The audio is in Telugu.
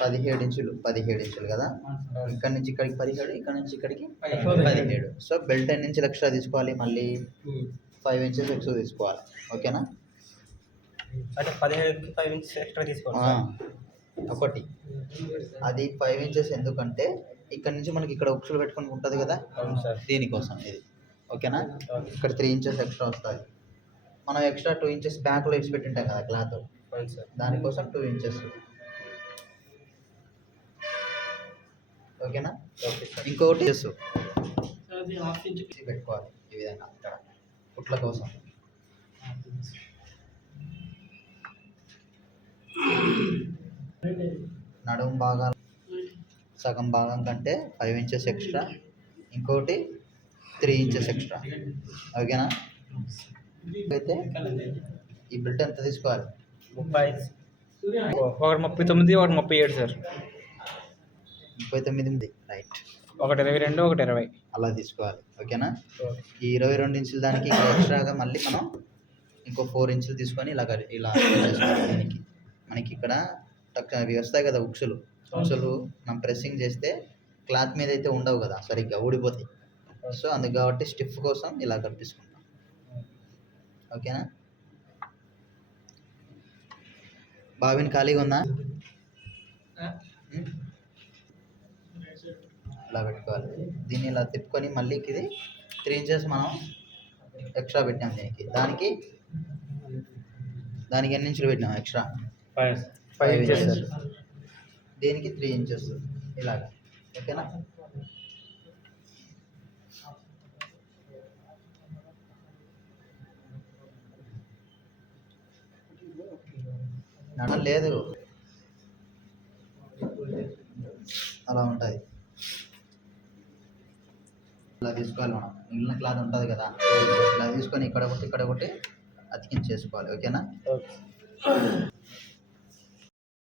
17 ఇంచులు కదా. ఇక్కడ నుంచి ఇక్కడికి 17, ఇక్కడ నుంచి ఇక్కడికి 17. సో బెల్ట్ ఎన్ని ఇంచులు ఎక్స్ట్రా తీసుకోవాలి, మళ్ళీ 5 ఇంచెస్ ఎక్స్ట్రా తీసుకోవాలి. ఓకేనా? అంటే 17కి 5 ఇంచెస్ ఎక్స్ట్రా తీసుకోవాలి. ఒకటి అది 5 ఇంచెస్ ఎందుకంటే ఇక్కడ నుంచి మనకి ఇక్కడ ఉక్సులు పెట్టుకొని ఉంటుంది కదా, దీనికోసం ఇది. ఓకేనా? ఇక్కడ 3 ఇంచెస్ ఎక్స్ట్రా వస్తుంది. మనం ఎక్స్ట్రా 2 ఇంచెస్ బ్యాక్లో ఇచ్చి పెట్టింటాం కదా క్లాత్, దానికోసం 2 ఇంచెస్. ఓకేనా? ఇంకొకటి పెట్టుకోవాలి ఈ విధంగా ఇక్కడ కుట్ల కోసం. నడుము భాగాలు సగం భాగం కంటే 5 ఇంచెస్ ఎక్స్ట్రా, ఇంకోటి 3 ఇంచెస్ ఎక్స్ట్రా. ఓకేనా? అయితే ఈ బెల్ట్ ఎంత తీసుకోవాలి? 30. ఒకటి 39, ఒకటి 37 సార్. 39. రైట్. ఒకటి 22, ఒకటి 20 అలా తీసుకోవాలి. ఓకేనా? ఈ 22 ఇంచుల దానికి ఎక్స్ట్రాగా మళ్ళీ మనం ఇంకో 4 ఇంచులు తీసుకొని ఇలా దీనికి మనకి ఇక్కడ అవి వస్తాయి కదా ఉక్సులు మనం ప్రెస్సింగ్ చేస్తే క్లాత్ మీద అయితే ఉండవు కదా, సరిగ్గా ఊడిపోతాయి. సో అందుకు కాబట్టి స్టిఫ్ కోసం ఇలా కనిపిసుకుంటాం. ఓకేనా? బావిని ఖాళీగా ఉందా? ఇలా పెట్టుకోవాలి. దీన్ని ఇలా తిప్పుకొని మళ్ళీ ఇది 3 ఇంచెస్ మనం ఎక్స్ట్రా పెట్టాం దానికి ఎన్ని ఇంచులు పెట్టినాం ఎక్స్ట్రా? 5 ఇంచెస్. దీనికి 3 ఇంచెస్ ఇలాగా. ఓకేనా? లేదు అలా ఉంటుంది. ఇలా తీసుకోవాలి. మనం మిగిలిన క్లాత్ ఉంటుంది కదా, ఇలా తీసుకొని ఇక్కడ ఒకటి అతికించేసుకోవాలి. ఓకేనా?